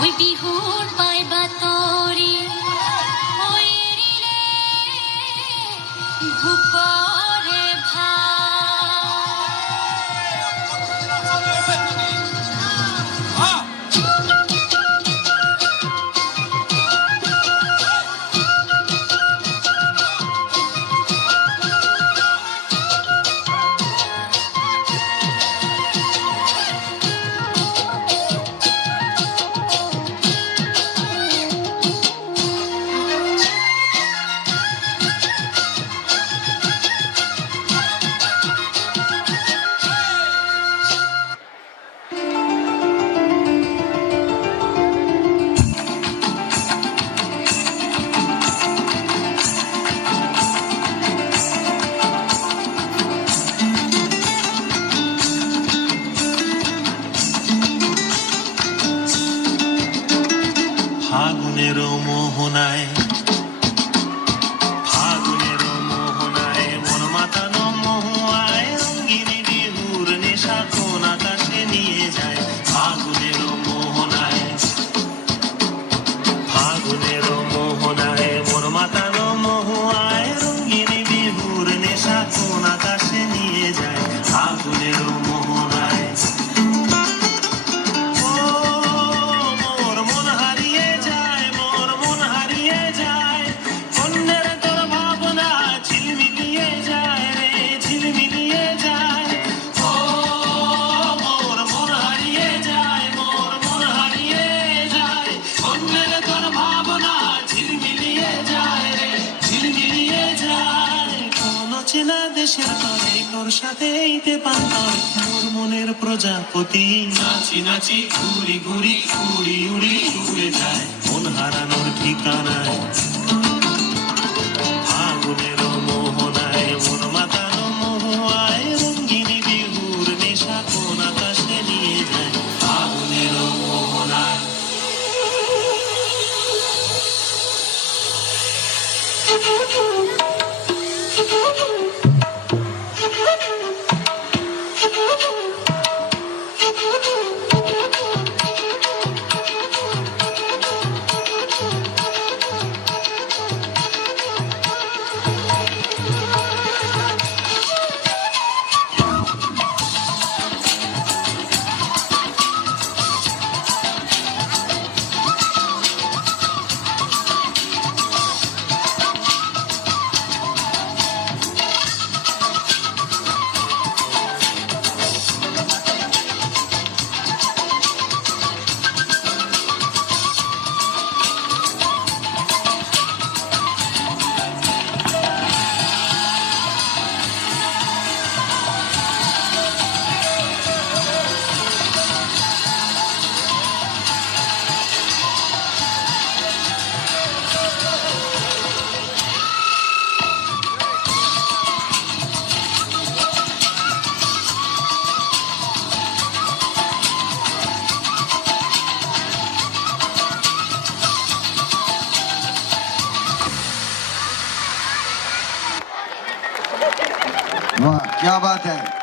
ওই বিহুর পাইবা তরি ওই রিলে ভূপরে ভা ফাগুনের মোহনায় মন মাতানো মহুয়ায় রঙিন বিহুর নেশা কোন আকাশে নিয়ে যায় ফাগুনের মোহনায় মন মাতানো মহুয়ায় রঙিন বিহুর নেশা কোন আকাশে নিয়ে যায় ফাগুনের মোহনায় দেশের তরে তোর সাথে মোর মনের প্রজাপতি নাচি নাচি ঘুরি ঘুরি উড়ি উড়ি উড়ে যায় মন হারানোর ঠিকানায় ফাগুনের মোহনায় মন মাতানো মহুয়ায় রঙিন বিহুর নেশা কোন আকাশে নিয়ে যায় ফাগুনের মোহনায় वाह क्या बात है।